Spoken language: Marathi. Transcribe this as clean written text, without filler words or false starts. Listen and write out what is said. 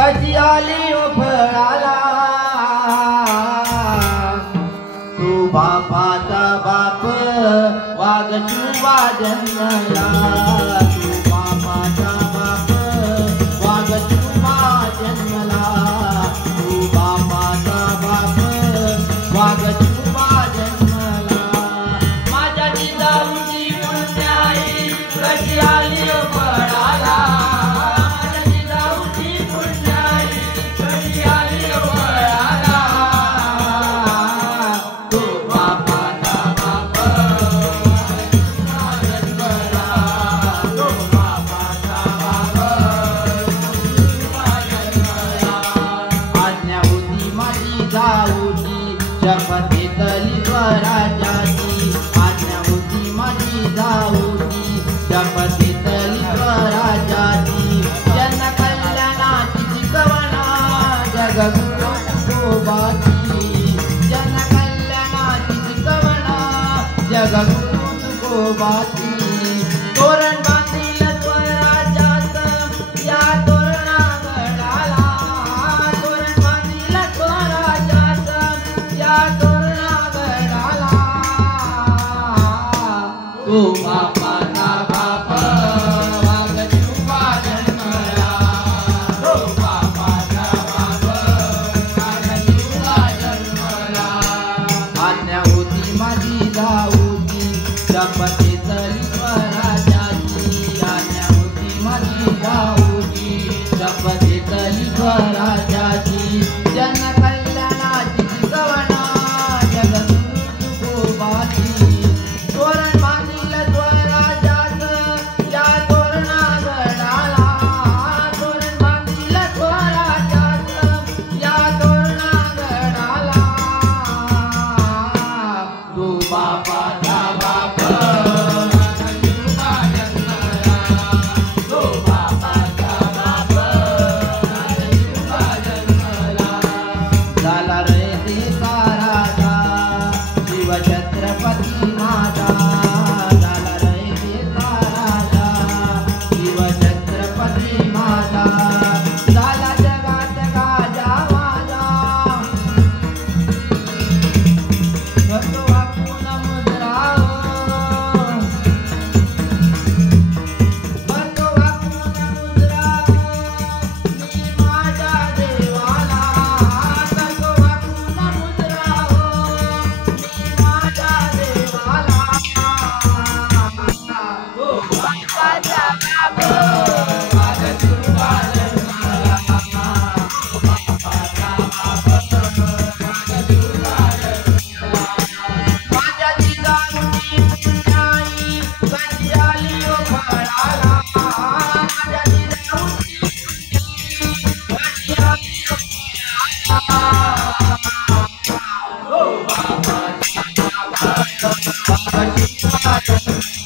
कशी आली फळाला तू बापाचा बाप वाघ चुबा जन्मला तू बापाचा बाप वाघ चुबा जन्मला तू बापाचा बाप वाघ चुबा जन्मला माझ्या जिजाऊची पुण्याई कशी आली फळाला माझ्या जिजाऊची पुण्याई कशी आली फळाला तू बापाचा बाप शपथेतली स्वराज्याची आज्ञा होती माझी जाऊची शपथेतली स्वराज्याची जन कल्याणाची शिकवणा जगगुरु तुकोबाची जन कल्याणाची शिकवणा जगगुरु तुकोबाची तोरण बांधील स्वराज्यात या तोरणागडाला तोरण बांधील स्वराज्यात या तोरणागडाला तू बापाचा बाप वाघ चुबा जन्मला तू बापाचा बाप वाघ चुबा जन्मला आज्ञा होती माझी जाऊची शपथेतली स्वराज्याची आज्ञा होती माझी जाऊची शपथेतली स्वराज्याची जन कल्याणाची शिकवणा जगगुरु तुकोबाची तोरण बांधील स्वराज्यात या तोरणागडाला तोरण बांधील स्वराज्यात या तोरणागडाला तू बापाचा बाप झाला रे देसा राजा शिवछत्रपती माझा झाला रे देसा राजा शिवछत्रपती माझा झाला जगात गाजा माझा करतो वाकून मुद्रा करतो वाकून मुद्रा मी माझ्या देवाला करतो वाकून मुद्रा मी माझ्या देवाला ओ बापाचा बाप वाघ चुबा जन्मला बापाचा बाप वाघ चुबा जन्मला माझ्या जिजाऊची पुण्याई कशी आली फळाला माझ्या जिजाऊची कशी आली फळाला ओ बापाचा बाप वाघ चुबा जन्मला